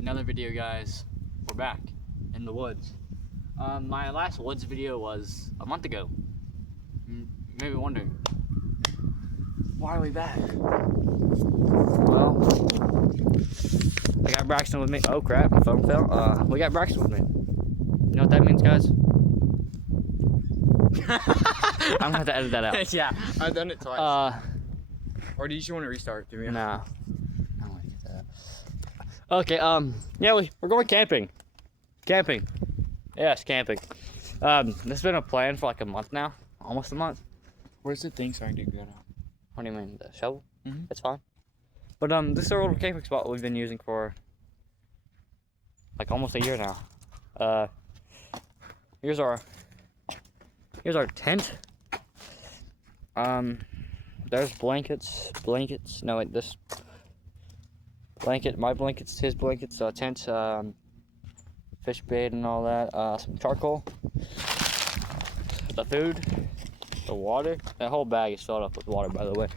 another video, guys. We're back in the woods. My last woods video was a month ago. Maybe wondering, why are we back? Well, I got Braxton with me. Oh crap, my phone fell. We got Braxton with me. You know what that means, guys? I'm gonna have to edit that out. Yeah, I've done it twice. Or do you just want to restart? Do we? No. I don't want to get that. Okay, yeah, we're going camping. Camping. Yes, camping. This has been a plan for like a month now. Almost a month. Where's the thing starting to go now? What do you mean, the shovel? Mm-hmm. It's fine. But this is our little camping spot we've been using for like almost a year now. Here's our tent. There's blankets. No, wait, this blanket, my blankets, his blankets, tent, fish bait and all that. Some charcoal. The food. The water. That whole bag is filled up with water, by the way.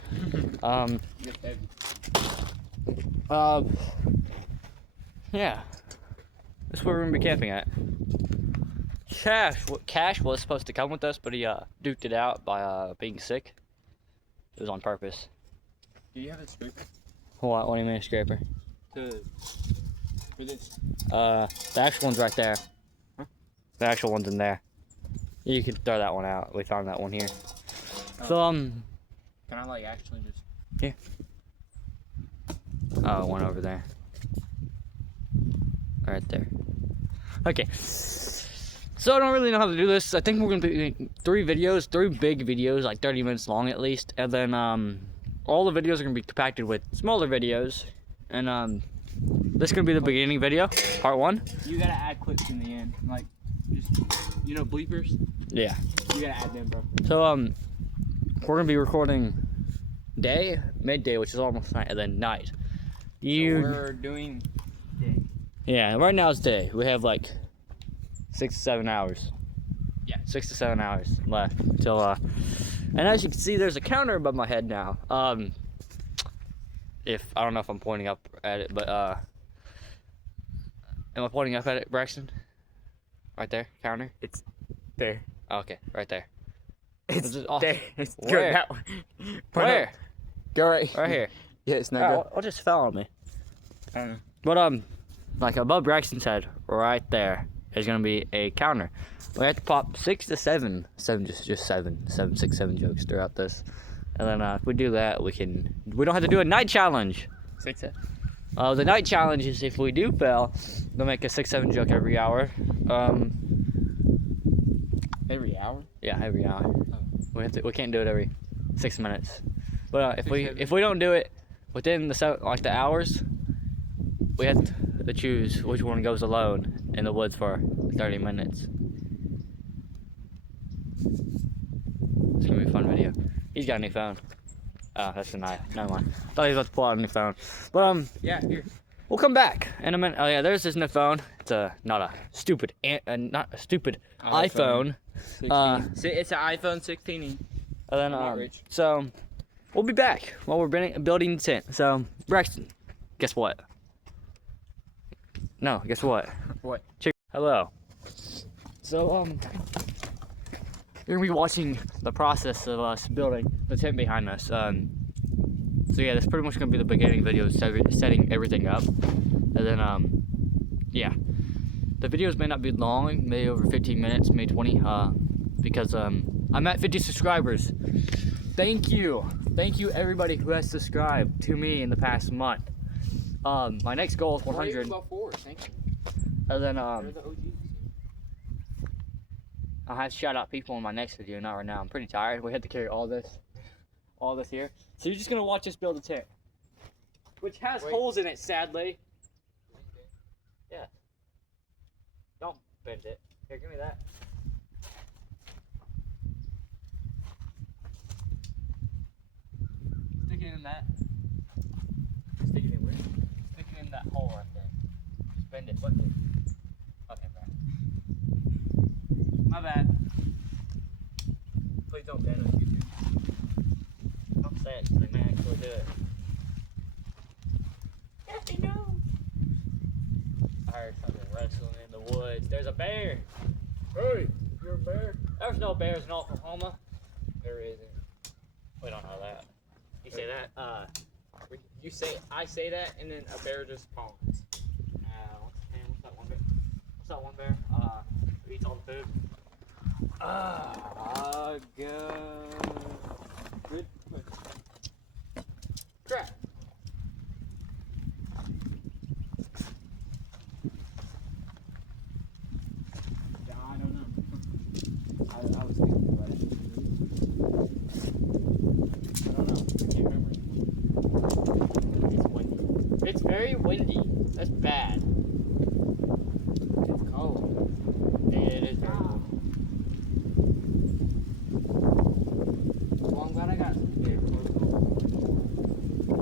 Yeah. This is where we're gonna be camping at. Cash was supposed to come with us, but he duked it out by being sick. It was on purpose. Do you have a scraper? What do you mean a scraper? For this. The actual one's right there. Huh? The actual one's in there. You can throw that one out. We found that one here. Oh. So Can I like actually just? Yeah. Oh, one over there. Right there. Okay. So I don't really know how to do this. I think we're gonna be doing three big videos, like 30 minutes long at least, and then all the videos are gonna be compacted with smaller videos, and this is gonna be the beginning video, part 1. You gotta add clips in the end, like just bleepers. Yeah. You gotta add them, bro. So we're gonna be recording midday, which is almost night, and then night. So we're doing day. Yeah, right now it's day. We have like 6 to 7 hours. Yeah. 6 to 7 hours left until and as you can see, there's a counter above my head now. If I don't know if I'm pointing up at it, but am I pointing up at it, Braxton? Right there, counter. It's there. Oh, okay, right there. It's there. It's Where? Go that way. Where? Go right. Right here. Yeah, it's not Oh, good. what just fell on me? I don't know. But like above Braxton's head, right there, is gonna be a counter. We have to pop 6 to 7 jokes throughout this, and then if we do that, we don't have to do a night challenge. 6. The night challenge is if we do fail, they'll make a 6-7 joke every hour. Every hour? Yeah, every hour. Oh. We can't do it every 6 minutes. But if we don't do it within the hours, we have to choose which one goes alone in the woods for 30 minutes. It's gonna be a fun video. He's got a new phone. Oh, that's a knife. Never mind. Thought he was about to pull out a new phone. But Yeah, here. we'll come back in a minute. Oh yeah, there's his new phone. It's not a stupid iPhone. 16. It's an iPhone 16. And then not rich. so we'll be back while we're building the tent. So Braxton, guess what? No, guess what? What? Hello. So you're gonna be watching the process of us building the tent behind us. So yeah, that's pretty much gonna be the beginning video, setting everything up, and then yeah, the videos may not be long, maybe over 15 minutes, maybe 20, because I'm at 50 subscribers. Thank you everybody who has subscribed to me in the past month. My next goal is 100. About 4, thank you. And then They're the OGs. I'll have to shout out people in my next video, not right now. I'm pretty tired. We had to carry all this here. So you're just gonna watch us build a tent, which has holes in it, sadly. Yeah. Don't bend it. Here, give me that. Stick it in that. Stick it in where? Stick it in that hole right there. Just bend it. What? Okay, bad. My bad. Please don't bend on YouTube. Don't say it, 'cause they may actually do it. Yes, they do. heard something wrestling in the woods. There's a bear. Hey, you're a bear? There's no bears in Oklahoma. There isn't. We don't know that. You say that? I say that, and then a bear just spawns. What's that one bear? What's that one bear? Who eats all the food? Good question. Crap. Yeah, I don't know. I was thinking about it. I don't know. I can't remember. It's windy. It's very windy. That's bad. It's cold. Yeah, it is very cold. Well, I'm glad I got some here.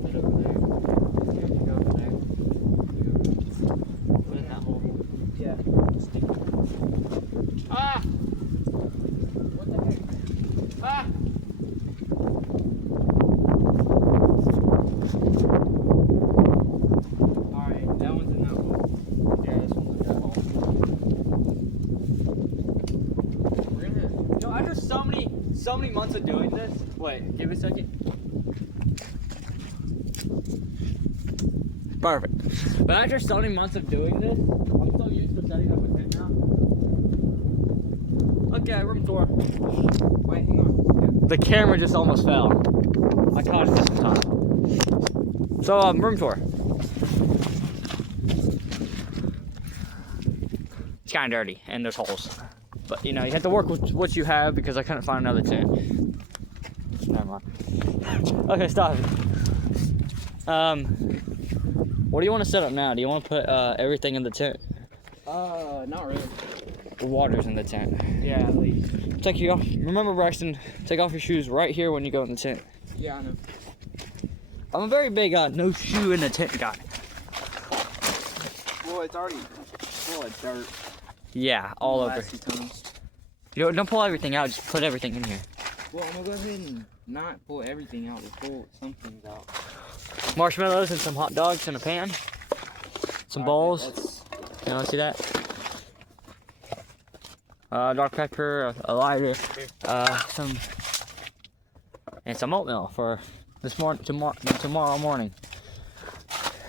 Put it over there. Yeah, you go over there. Put it in that hole. Yeah. Stick it. Ah! What the heck? Ah! Alright, that one's in that hole. Yeah, this one's in that hole. We're gonna. You know, after so many months of doing this. Wait, give me a second. Perfect. But after so many months of doing this, I'm so used to setting up a tent now. Okay, room tour. Wait, hang on. The camera just almost fell. I caught it this time. So, room tour. It's kind of dirty, and there's holes. But, you know, you have to work with what you have because I couldn't find another tent. Never mind. Okay, stop it. What do you want to set up now? Do you want to put everything in the tent? Not really. The water's in the tent. Yeah, at least. Take you off. Remember, Braxton, take off your shoes right here when you go in the tent. Yeah, I know. I'm a very big no shoe in the tent guy. Well, it's already full of dirt. Yeah, all The over. last 2 times. You don't pull everything out, just put everything in here. Well, I'm gonna go ahead and not pull everything out. We'll pull some things out. Marshmallows and some hot dogs in a pan. Some bowls. That's, You want to see that? Dark pepper, a lighter, some oatmeal for this morning, tomorrow morning.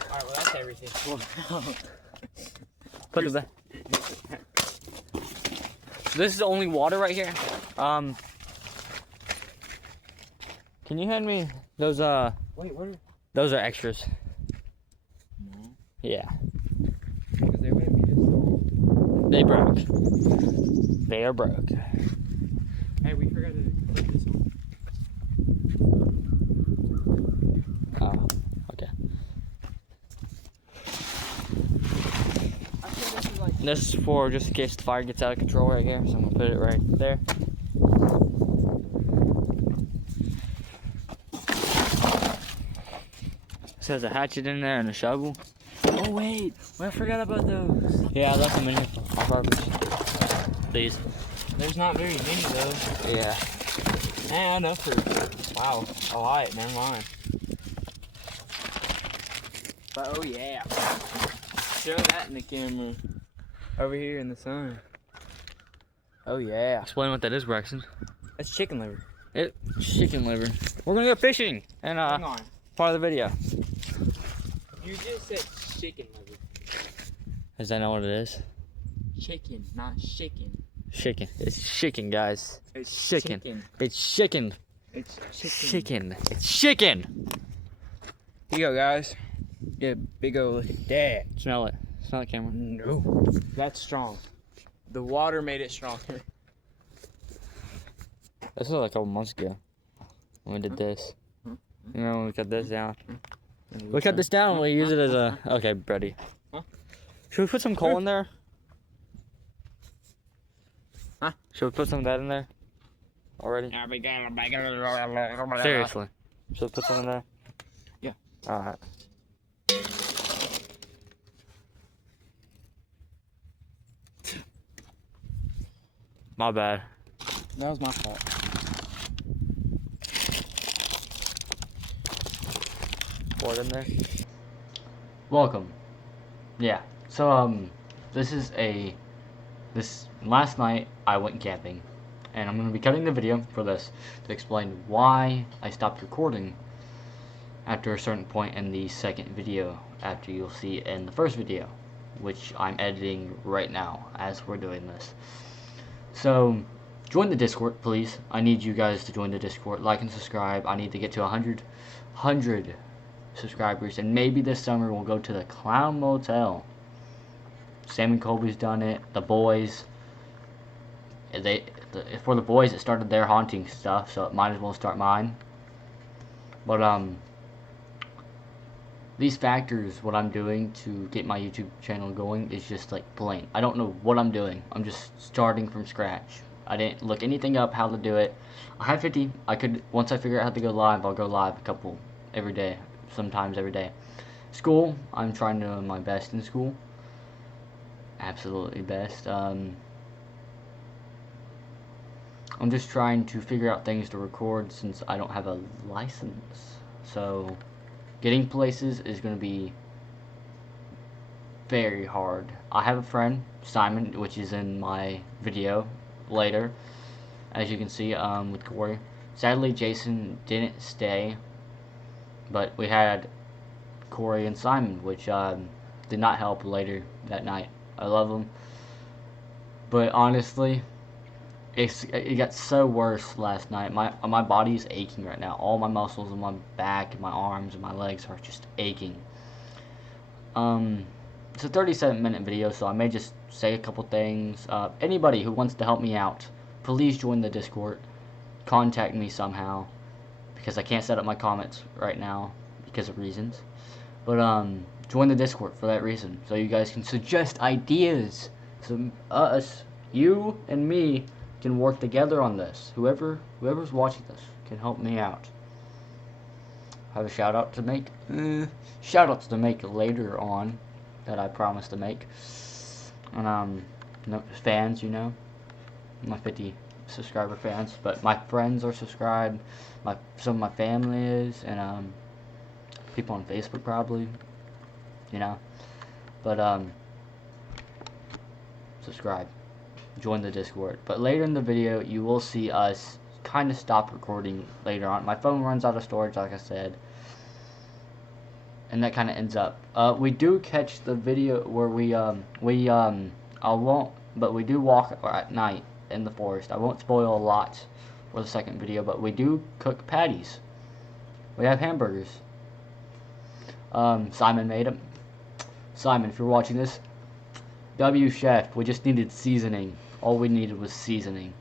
Alright, well, that's everything. Put it back. So this is the only water right here. Can you hand me those? Wait, what are... Those are extras. No. Yeah, Because they wouldn't be this long. they broke. They are broke. Hey, we forgot to put this one. Oh, okay. I think this is like... This is for just in case the fire gets out of control right here. So I'm gonna put it right there. So there's a hatchet in there and a shovel. Oh, wait. I forgot about those. Yeah, I left them in here on purpose. These. There's not very many, though. Yeah. And enough for... Wow, a lot. Never mind. But, oh, yeah. Show that in the camera. Over here in the sun. Oh, yeah. Explain what that is, Braxton. That's chicken liver. It's chicken liver. We're gonna go fishing and Hang on. part of the video. You just said chicken liver. Does that know what it is? Chicken, not chicken. Chicken. It's chicken, guys. It's Chicken. It's chicken. It's chicken. Chicken. It's chicken. Here you go, guys. Get a big old that. Smell it. Smell it, camera. No. That's strong. The water made it stronger. This was like a couple months ago when we did this. You know when we cut this down? We cut this down and we use it as a... Okay, Brady. Huh? Should we put some coal in there? Huh? Should we put some of that in there already? Seriously. Should we put some in there? Yeah. Alright. My bad. That was my fault. Pour it in there. Welcome. Yeah. So this last night I went camping, and I'm gonna be cutting the video for this to explain why I stopped recording after a certain point in the second video, after you'll see in the first video, which I'm editing right now as we're doing this. So join the Discord, please. I need you guys to join the Discord, like and subscribe. I need to get to 100 subscribers, and maybe this summer we'll go to the Clown Motel. Sam and Colby's done it. The boys, for the boys, it started their haunting stuff, so it might as well start mine. But these factors, what I'm doing to get my YouTube channel going is just like blank. I don't know what I'm doing. I'm just starting from scratch. I didn't look anything up how to do it. I have 50. I could, once I figure out how to go live, I'll go live a couple every day, sometimes every day. School, I'm trying to do my best in school. Absolutely best. I'm just trying to figure out things to record since I don't have a license. So getting places is going to be very hard. I have a friend, Simon, which is in my video later, as you can see, with Corey. Sadly, Jason didn't stay, but we had Corey and Simon, which did not help later that night. I love them, but honestly, it got so worse last night. My body is aching right now. All my muscles in my back and my arms and my legs are just aching. It's a 37-minute video, so I may just say a couple things. Anybody who wants to help me out, please join the Discord. Contact me somehow, because I can't set up my comments right now because of reasons. But join the Discord for that reason, so you guys can suggest ideas. So you and me, can work together on this. Whoever's watching this can help me out. I have a shout out to make. Shout outs to make later on that I promise to make. And no, fans, you know, my 50 subscriber fans, but my friends are subscribed. Some of my family is, and people on Facebook probably, you know. But subscribe. Join the Discord. But later in the video, you will see us kind of stop recording later on. My phone runs out of storage, like I said, and that kind of ends up. We do catch the video where but we do walk at night in the forest. I won't spoil a lot for the second video, but we do cook patties. We have hamburgers. Simon made them. Simon, if you're watching this, Chef, we just needed seasoning. All we needed was seasoning.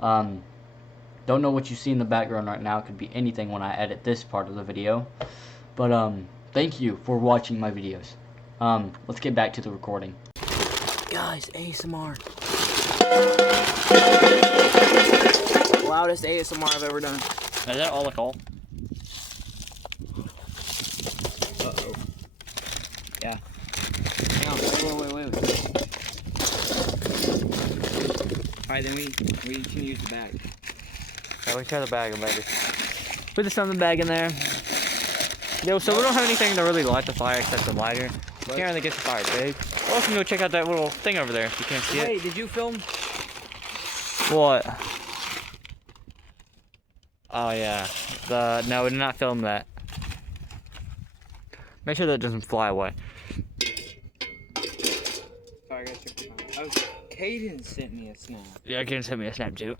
Don't know what you see in the background right now. It could be anything when I edit this part of the video. But thank you for watching my videos. Let's get back to the recording. Guys, ASMR. Loudest ASMR I've ever done. Is that all the call? Uh-oh. Yeah. No, wait. Alright, then we can use the bag. Yeah, we try the bag later. Put the sun bag in there. Yo, so we don't have anything to really light the fire except the lighter. Can't really get the fire big. We're also gonna go check out that little thing over there if you can't see it. Wait, did you film? What? Oh yeah. No, we did not film that. Make sure that doesn't fly away. Sorry, I gotta check the time. Oh, Caden sent me a snap. Yeah, Caden sent me a snap too.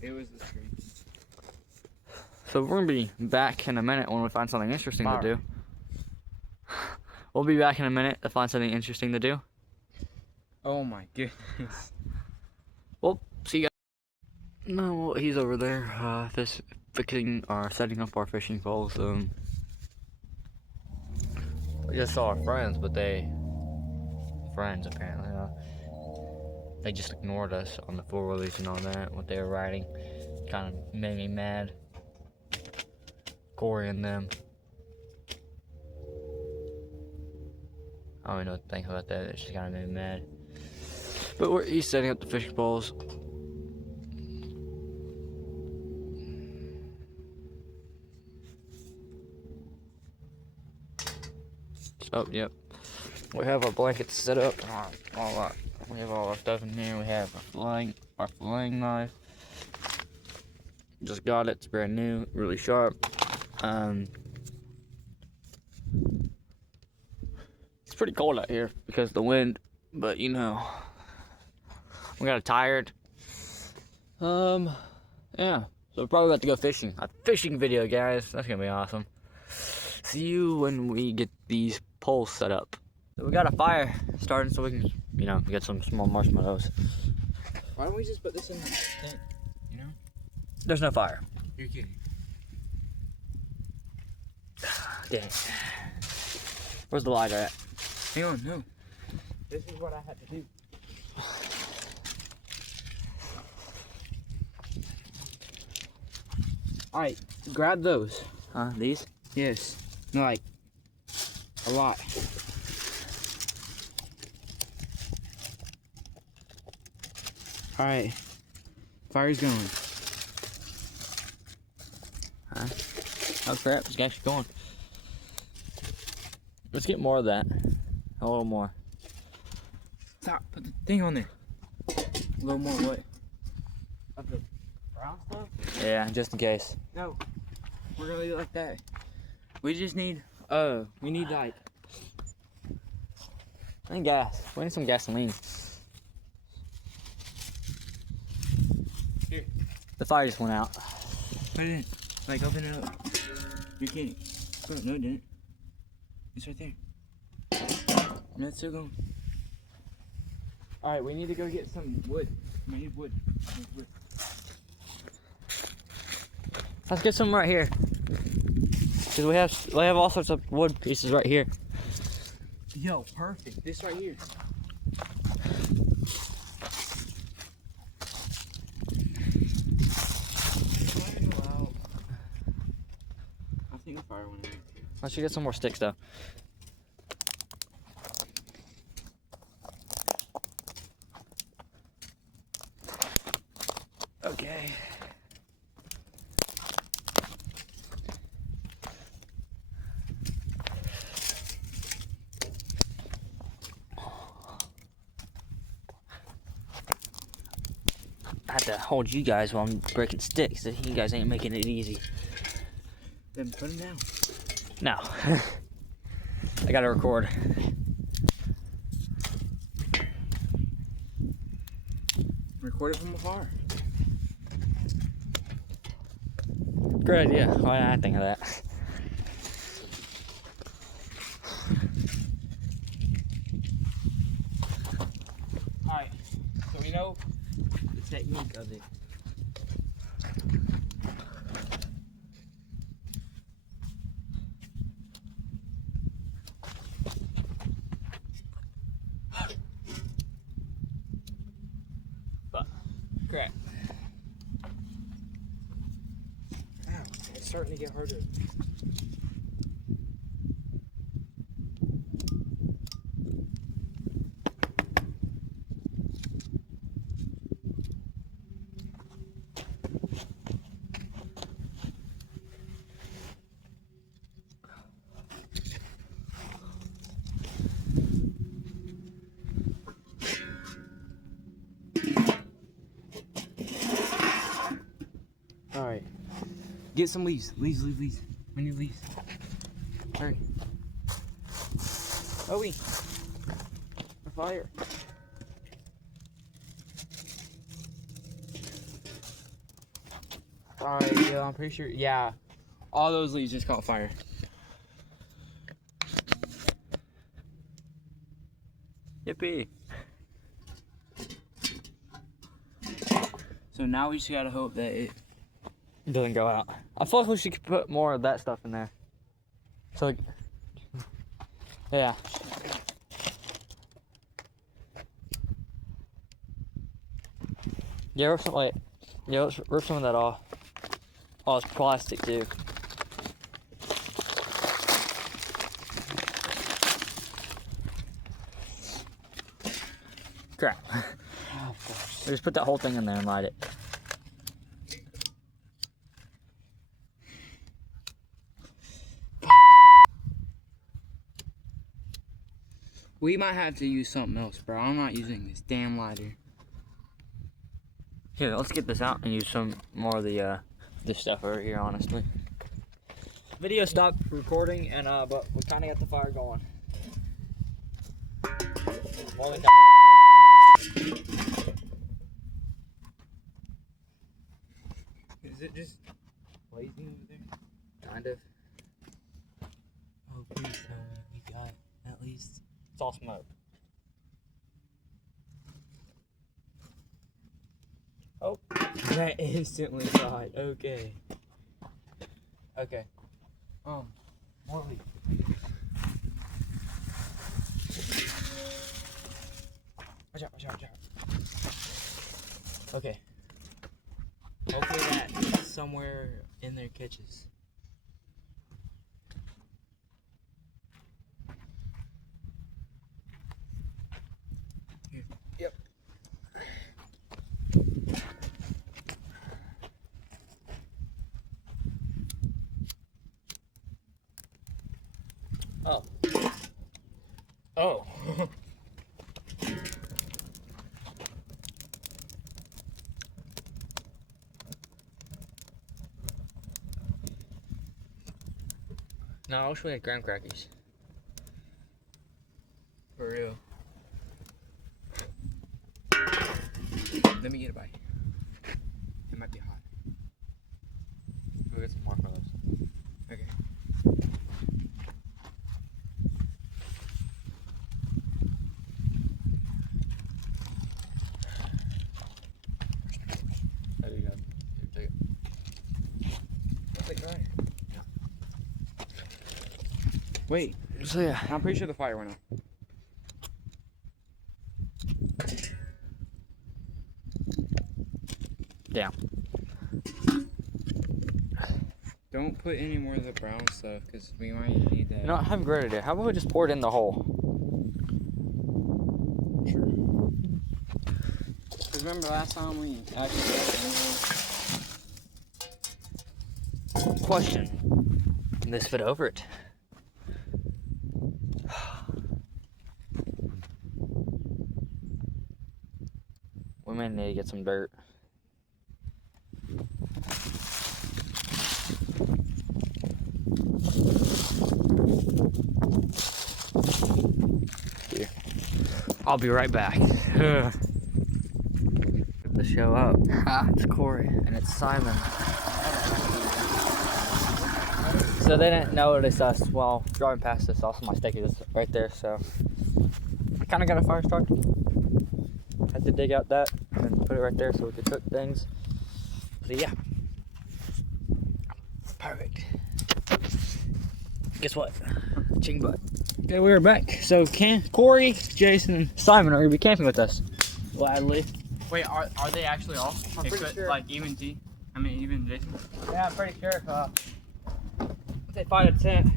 It was the street. So we're gonna be back in a minute when we find something interesting to do. We'll be back in a minute to find something interesting to do. Oh my goodness. Well, see you guys. No, well, he's over there, setting up our fishing poles. We just saw our friends, but friends apparently, they just ignored us on the four-wheelers and all that, what they were riding. Kind of made me mad. Corey and them. I don't even know what to think about that. It just kind of made me mad. But he's setting up the fishing poles. Oh, yep. We have our blankets set up. We have all our stuff in here. We have our filleting knife. Just got it. It's brand new, really sharp. It's pretty cold out here because of the wind, but you know, we got tired. Yeah. So we're probably about to go fishing. A fishing video, guys. That's gonna be awesome. See you when we get these poles set up. So we got a fire starting so we can, you know, get some small marshmallows. Why don't we just put this in the tent, you know? There's no fire. You're kidding. Dang. Where's the lighter at? Hang on, no. This is what I had to do. Alright, grab those. Huh? These? Yes. No, like, a lot. Alright. Fire's going. Huh? Oh crap, it's actually going. Let's get more of that. A little more. Stop, put the thing on there. A little more what? Of the brown stuff? Yeah, just in case. No. We're gonna leave it like that. We just need, we need like... I need gas. We need some gasoline. Here. The fire just went out. Put it in. Like, open it up. You're kidding. Oh, no, it didn't. It's right there. No, it's still going. Alright, we need to go get some wood. I need wood. I need wood. Let's get some right here. Cause we have all sorts of wood pieces right here. Yo, perfect. This right here. I think the fire went out. I should get some more sticks though. Okay. I had to hold you guys while I'm breaking sticks. You guys ain't making it easy. Then put them down. No. I gotta record. Record it from afar. Great idea. Why didn't I think of that? Alright, so we know the technique of it. Correct. Ow, it's starting to get harder. Alright. Get some leaves. Leaves. We need leaves. Hurry. Oh, wait. A fire. Alright, yeah, I'm pretty sure. Yeah. All those leaves just caught fire. Yippee. So now we just gotta hope that it Doesn't go out. I feel like we should put more of that stuff in there. So, yeah. Yeah, rip some, wait. Yeah, let's rip some of that off. Oh, it's plastic too. Crap. We just put that whole thing in there and light it. We might have to use something else, bro. I'm not using this damn lighter. Here, let's get this out and use some more of the this stuff over here. Honestly, video stopped recording, and but we kind of got the fire going. More than Is it just blazing over there? kind of. Oh, please tell me we got at least. It's all smoke. Oh, that instantly died. Okay. Okay. More leaf. Watch out, watch out, watch out. Okay. Hopefully that somewhere in there catches. Here. Yep. Oh. Oh. No, I wish we had graham crackers. For real. Let me get a bite. It might be hot. We'll get some marshmallows. Okay. There you go. Here, take it. That's like right. Wait, So yeah. I'm pretty sure the fire went out. Down. Don't put any more of the brown stuff because we might need that. You know, I have a great idea. How about we just pour it in the hole? True. Because remember last time we actually Question. Can this fit over it? We may need to get some dirt. Here. I'll be right back. The show up. Ha, it's Corey and it's Simon. So they didn't notice us while driving past us. Also, my steak is right there, so I kind of got a fire started. Had to dig out that and put it right there so we could cook things. So yeah, perfect. Guess what? Chicken butt. Okay, we're back. So Corey, Jason, and Simon are gonna be camping with us. Gladly. Wait, are they actually all? I'm pretty sure. Like even even Jason? Yeah, I'm pretty sure. I'd say 5 to 10.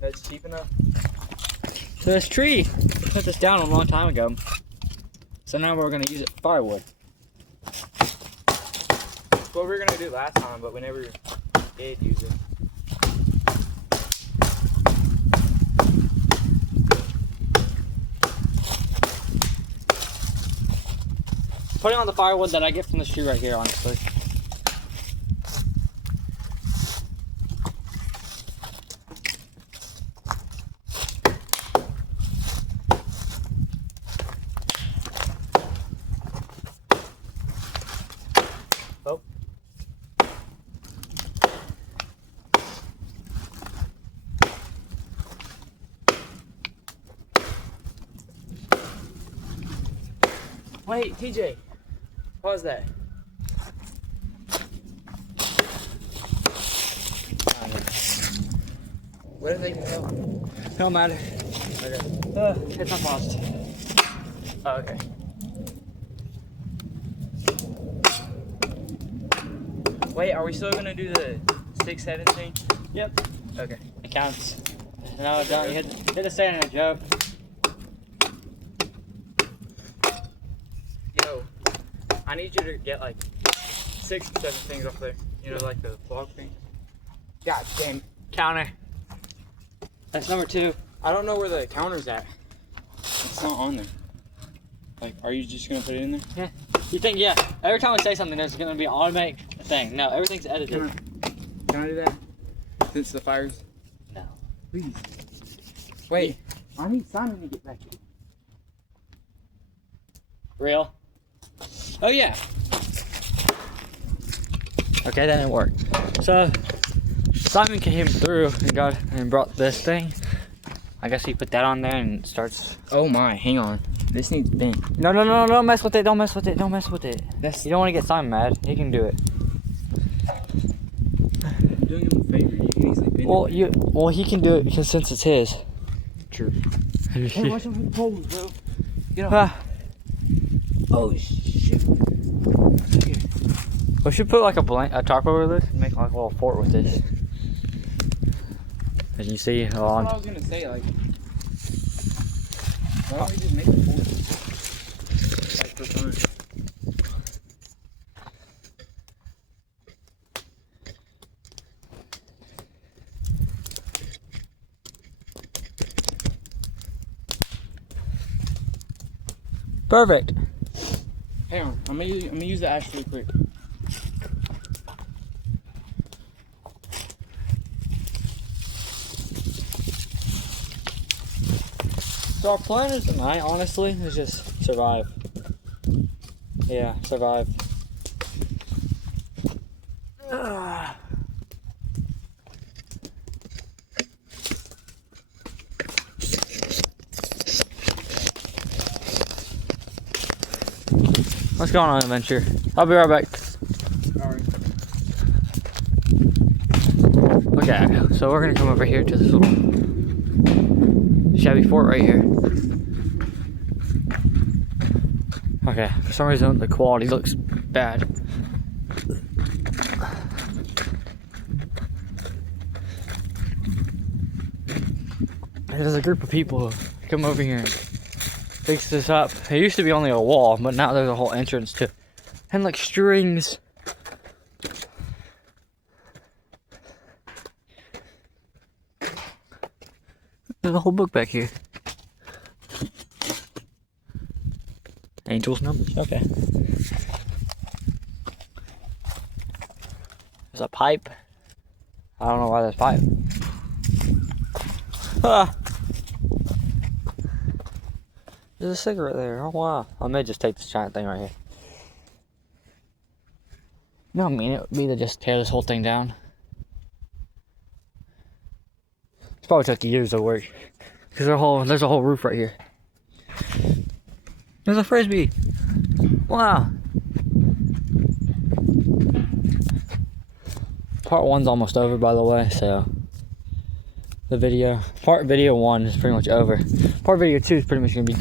That's cheap enough. So this tree, we put this down a long time ago. So now we're gonna use it for firewood. That's what we were gonna do last time, but we never did use it. Putting on the firewood that I get from this tree right here, honestly. Oh. Wait, TJ. What was that? Where did they go? Don't matter. Okay. It's not paused. Oh, okay. Wait, are we still gonna do the 6-7 thing? Yep. Okay. It counts. No, don't. You hit the stand in a joke. Yo, I need you to get like 6 or 7 things off there. You know, like the vlog thing. God damn it. Counter. That's number 2. I don't know where the counter's at. It's not on there. Like, are you just gonna put it in there? Yeah. You think, yeah, every time I say something, there's gonna be an automatic thing. No, everything's edited. Can I do that? Since the fire's... No. Please. Wait. I need Simon to get back here. Real? Oh, yeah. Okay, that didn't work. So, Simon came through and brought this thing. I guess he put that on there and starts... Oh my, hang on. This needs bent. No, don't mess with it, don't mess with it, don't mess with it. You don't want to get Simon mad. He can do it. I'm doing him a favor. You can easily bend it. Well, he can do it because since it's his. True. Hey, watch out for the poles, bro. Get off. Oh, shit. Okay. We should put like a tarp over this and make like a little fort with this. As you see, That's what I was gonna say, like, why don't we just make a fort? Like, for fun. Perfect. Hang on, I'm gonna use the ash really quick. So our plan is tonight, honestly, is just survive. Yeah, survive. Let's go on an adventure. I'll be right back. Alright. Okay, so we're gonna come over here to this little shabby fort right here. Okay, for some reason the quality looks bad. There's a group of people who come over here and fix this up. It used to be only a wall, but now there's a whole entrance to, and like strings. There's a whole book back here. Angels numbers. Okay. There's a pipe. I don't know why there's pipe. Ah. There's a cigarette there. Oh wow. I may just take this giant thing right here. You know how mean it would be to just tear this whole thing down? It's probably took years of work. Because there's a whole roof right here. There's a frisbee. Wow. Part 1's almost over, by the way, so part video 1 is pretty much over. Part video 2 is pretty much gonna be,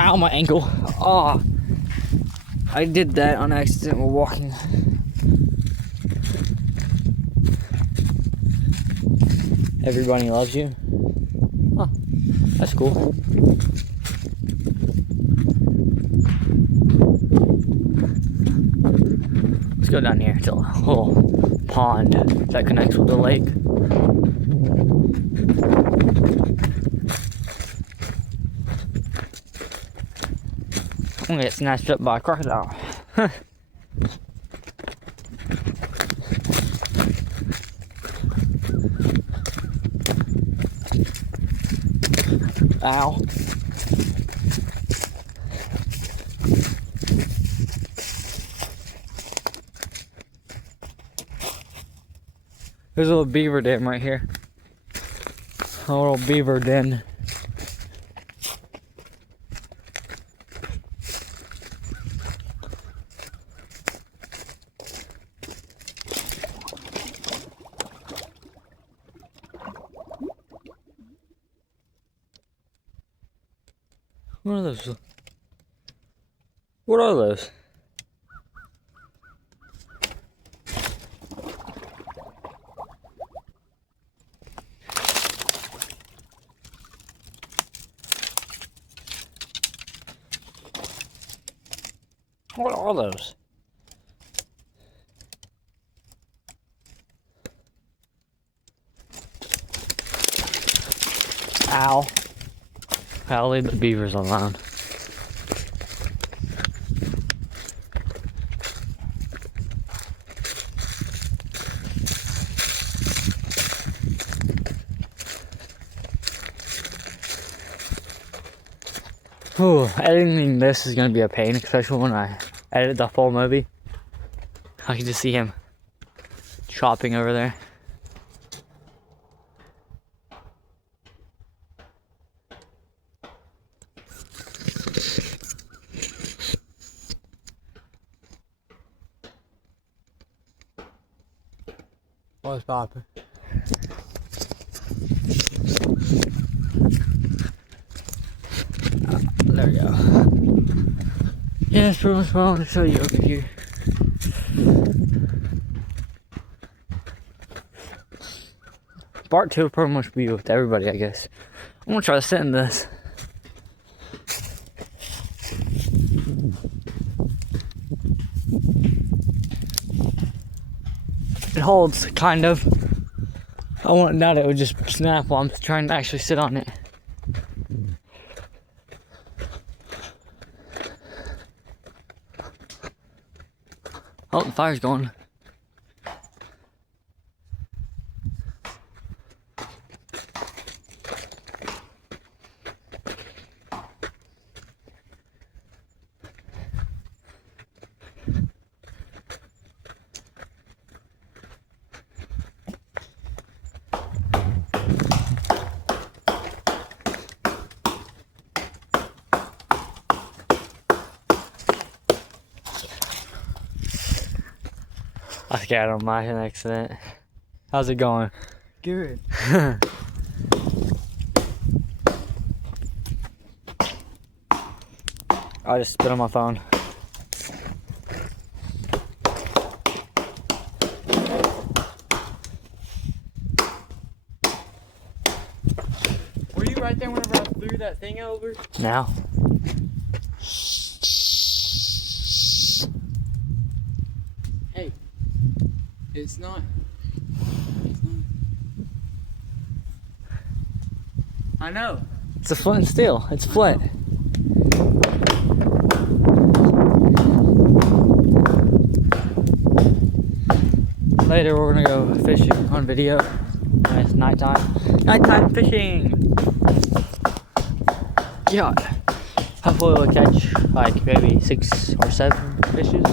ow, my ankle. Oh, I did that on accident while walking. Everybody loves you. Huh, that's cool. Let's go down here to a little pond that connects with the lake. I'm gonna get snatched up by a crocodile. Ow. There's a little beaver dam right here. A little beaver den. What are those? What are those? What are those? Ow. I'll leave the beavers alone. Ooh, editing this is gonna be a pain, especially when I edit the full movie. I can just see him chopping over there. What's poppin'? There we go. Yeah, that's pretty much what I want to show you over here. Part 2 will pretty much be with everybody, I guess. I'm gonna try to sit in this. It holds, kind of. I want now that it would just snap while I'm trying to actually sit on it. Oh, the fire's going. I got on my accident. How's it going? Good. I just spit on my phone. Were you right there whenever I threw that thing over? Now. Hey, it's not. I know. It's a flint and steel. It's flint. Later we're gonna go fishing on video. It's nighttime. Nighttime fishing! Yeah. Hopefully we'll catch like maybe 6 or 7 fishes.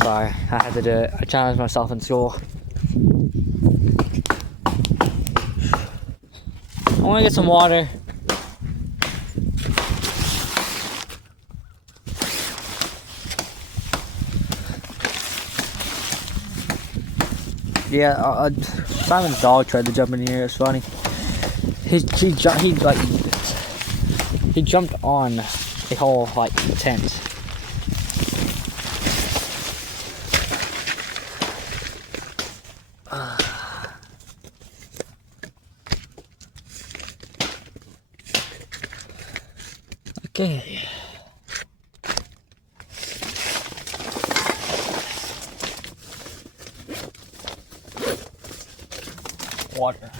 Sorry, I had to do it. I challenged myself in school. I wanna get some water. Yeah, Simon's dog tried to jump in here. It's funny. He jumped on the whole like tent. Okay. Water.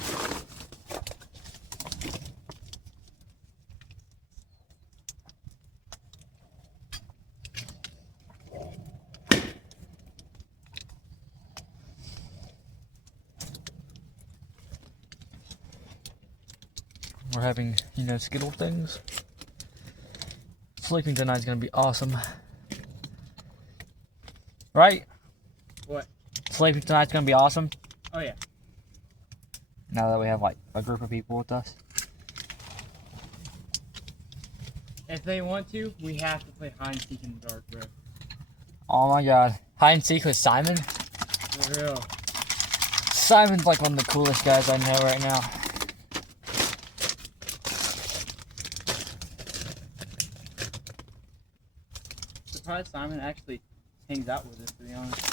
We're having, Skittle things. Sleeping tonight's gonna be awesome. Right? What? Sleeping tonight's gonna be awesome. Oh yeah. Now that we have like a group of people with us. If they want to, we have to play hide and seek in the dark, bro. Oh my god. Hide and seek with Simon? For real. Simon's like one of the coolest guys I know right now. Surprised Simon actually hangs out with us, to be honest.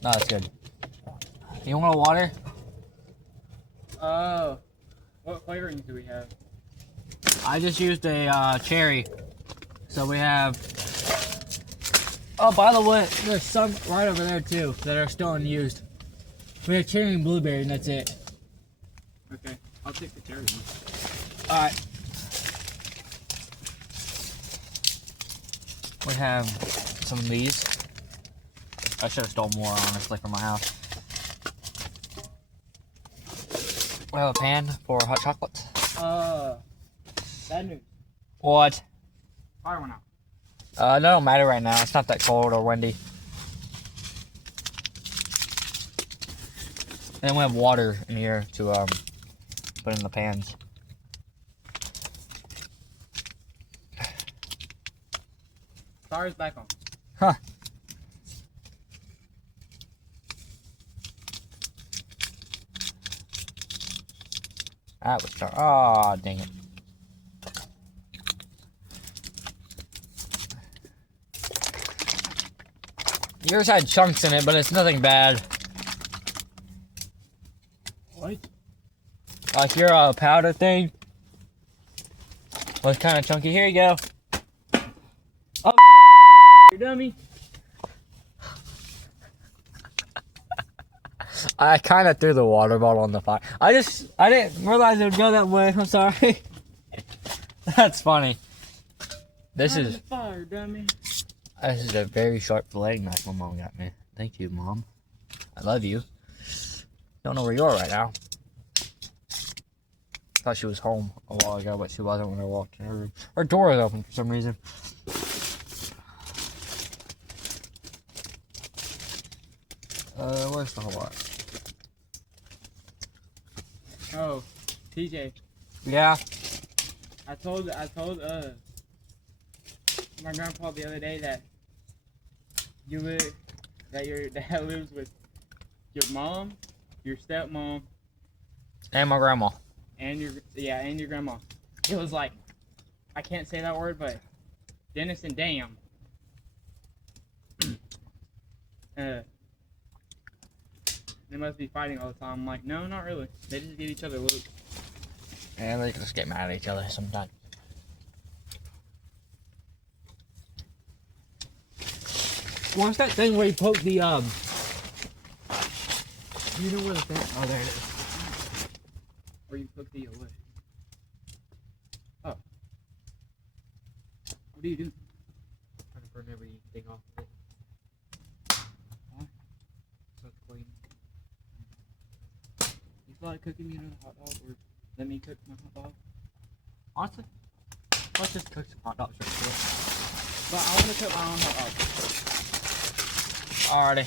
No, that's good. You want a water? Oh. What flavorings do we have? I just used a cherry. So we have. Oh, by the way, there's some right over there too that are still unused. We have cherry and blueberry, and that's it. Okay, I'll take the cherry one. All right. We have some of these. I should have stole more, honestly, from my house. We have a pan for hot chocolate. Bad news. What? Fire went out. That don't matter right now. It's not that cold or windy. And we have water in here to put in the pans. Fire's back on. Huh. That was dark. Oh, dang it. Yours had chunks in it, but it's nothing bad. What? Like your powder thing was kind of chunky. Here you go. Oh, you dummy. I kind of threw the water bottle on the fire. I didn't realize it would go that way. I'm sorry. That's funny. This is fire, dummy. This is a very sharp filleting knife my mom got me. Thank you, Mom. I love you. Don't know where you are right now. Thought she was home a while ago, but she wasn't when I walked in her room. Her door is open for some reason. Where's the whole lot? Oh, TJ. Yeah. I told my grandpa the other day that your dad lives with your mom, your stepmom, And my grandma. and your grandma. It was like, I can't say that word, but Dennis and Dam. They must be fighting all the time. I'm like, no, not really. They just give each other looks. And they just get mad at each other sometimes. What's that thing where you poke the You know where the thing? Oh, there it is. Where you poke the what? Oh. What do you do? Trying to burn everything off of it. Why? So it's clean. You feel like cooking me another hot dog, or let me cook my hot dog? Honestly, let's just cook some hot dogs right quick. But I want to cook my own hot dog. Alrighty.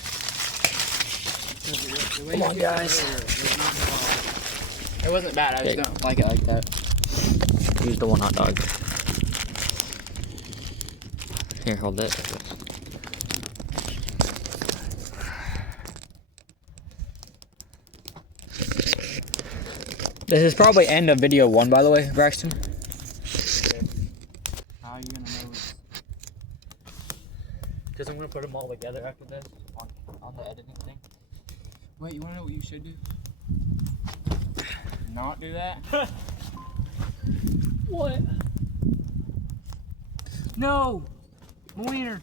The way Come you on, cooked it guys. earlier was not at all. It wasn't bad. I just Okay. don't like it like that. Use the one hot dog. Here, hold it. This is probably end of video 1, by the way, Braxton. How are you gonna know? Because I'm going to put them all together after this on the editing thing. Wait, you wanna know what you should do? Not do that? What? No! My wiener!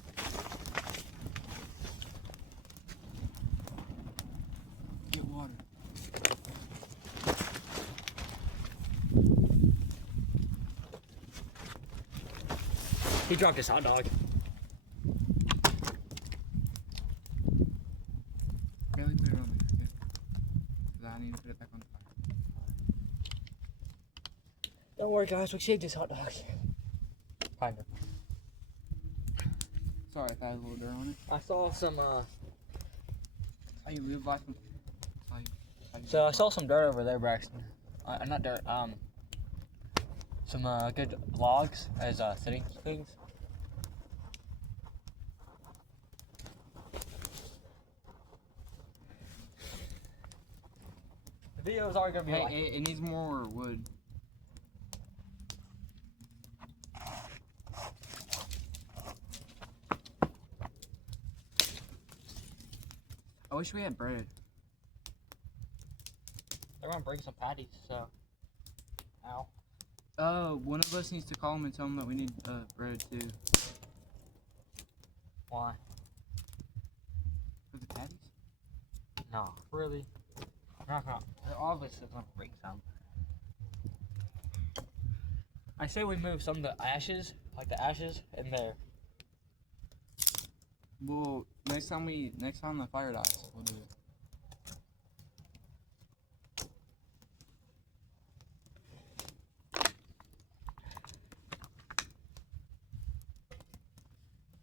Get water. He dropped his hot dog. Barely put it on there. Okay. 'Cause I need to put it back on the fire. Don't worry, guys. We shaved his hot dog. Kind of. Sorry if I had a little dirt on it. I saw some, How you live life. How you So I saw some dirt over there, Braxton. Not dirt. Some good logs as sitting things. The videos are gonna be Hey, like. it needs more wood. I wish we had bread. They're gonna bring some patties. So. Ow. One of us needs to call him and tell him that we need bread too. Why? For the patties? No, really. They're obviously gonna break some. I say we move some of the ashes, like the ashes, in there. Well, next time the fire dies, we'll do it.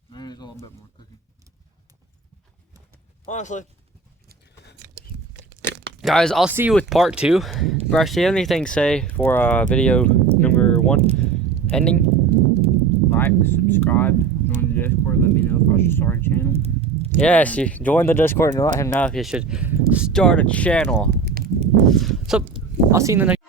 Mine is a little bit more cooking. Honestly. Guys, I'll see you with part 2. Bryce, do you have anything to say for video number 1 ending? Like, subscribe, join the Discord, let me know if I should start a channel. Yes, you join the Discord and let him know if you should start a channel. So, I'll see you in the next